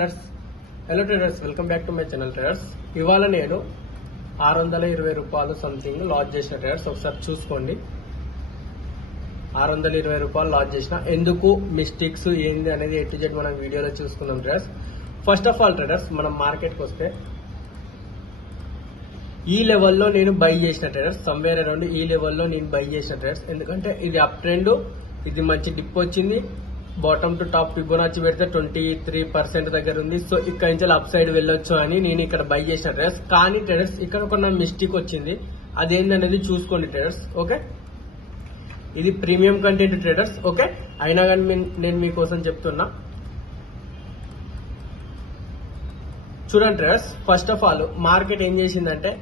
Hello traders, welcome back to my channel traders. ఇవాళ నేను 620 రూపాయలు సంథింగ్ లాస్ చేసిన ట్రేడర్స్. ఒకసారి చూసుకోండి. 620 రూపాయలు లాస్ చేసిన, ఎందుకు మిస్టేక్స్ ఏంది అనేది A to Z మనం వీడియోలో చూసుకుందాం traders. First of all traders, మనం మార్కెట్కి వస్తే ఈ లెవెల్లో నేను బై చేసిన ట్రేడర్స్, సమ్వేర్ అరౌండ్ ఈ లెవెల్లో నేను బై చేసిన ట్రేడర్స్. ఎందుకంటే ఇది అప్ ట్రెండ్, ఇది మంచి డిప్ వచ్చింది. బాటమ్ టు టాప్ ఫిబొనాచి పెడితే 23% దగ్గర ఉంది. సో ఇక్కడ నుంచి అప్ సైడ్ వెళ్ళొచ్చు అని నేను ఇక్కడ బై చేసిన ట్రేడర్స్. కానీ ట్రేడర్స్ ఇక్కడ ఒక మిస్టేక్ వచ్చింది, అదేంటనేది చూసుకోండి ట్రేడర్స్. ఓకే, ఇది ప్రీమియం కంటెంట్ ట్రేడర్స్. ఓకే, అయినా కానీ నేను మీకోసం చెప్తున్నా, చూడండి traders. First of all market ఏం చేసిందంటే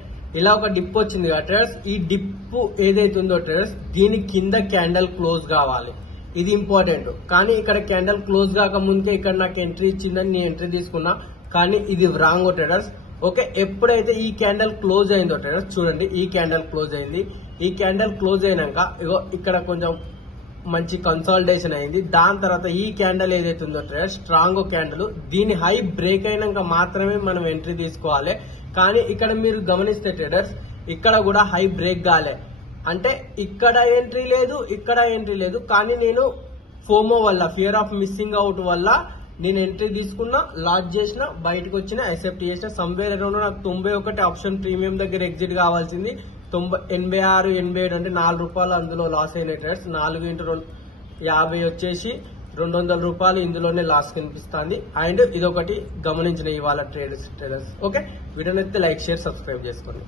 ఇలా ఒక డిప్ వచ్చింది కదా ట్రేడర్స్. ఈ డిప్ ఏదైతే ఉందో ట్రేడర్స్, దీని కింద క్యాండల్ క్లోజ్ కావాలి, ఇది ఇంపార్టెంట్. కానీ ఇక్కడ క్యాండల్ క్లోజ్ కాక ముందుకే ఇక్కడ నాకు ఎంట్రీ ఇచ్చిందని నేను ఎంట్రీ తీసుకున్నా, కానీ ఇది రాంగ్ ట్రేడర్స్. ఓకే, ఎప్పుడైతే ఈ క్యాండల్ క్లోజ్ అయిందో ట్రేడర్స్, చూడండి ఈ క్యాండల్ క్లోజ్ అయింది. ఈ క్యాండల్ క్లోజ్ అయినాక ఇగో ఇక్కడ కొంచెం మంచి కన్సాలిడేషన్ అయింది. దాని తర్వాత ఈ క్యాండల్ ఏదైతే ఉందో ట్రేడర్స్, స్ట్రాంగ్ క్యాండల్, దీని హై బ్రేక్ అయినాక మాత్రమే మనం ఎంట్రీ తీసుకోవాలి. కానీ ఇక్కడ మీరు గమనిస్తే ట్రేడర్స్, ఇక్కడ కూడా హై బ్రేక్ కాలే, అంటే ఇక్కడ ఎంట్రీ లేదు, ఇక్కడ ఎంట్రీ లేదు. కానీ నేను ఫోమో వల్ల, ఫియర్ ఆఫ్ మిస్సింగ్ అవుట్ వల్ల నేను ఎంట్రీ తీసుకున్నా, లాస్ చేసిన, బయటకు వచ్చిన, యాక్సెప్ట్ చేసిన. సమ్వేర్ అరౌండ్ నాకు 91 ఆప్షన్ ప్రీమియం దగ్గర ఎగ్జిట్ కావాల్సింది 86, 87 అంటే 4 రూపాయలు అందులో లాస్ అయిన ట్రేడర్స్. 4 × 50 వచ్చేసి 200 రూపాయలు ఇందులోనే లాస్ కనిపిస్తుంది. అండ్ ఇదొకటి గమనించిన ఇవాళ ట్రేడర్స్. ఓకే, వీడియోని అయితే లైక్, షేర్, సబ్స్క్రైబ్ చేసుకోండి.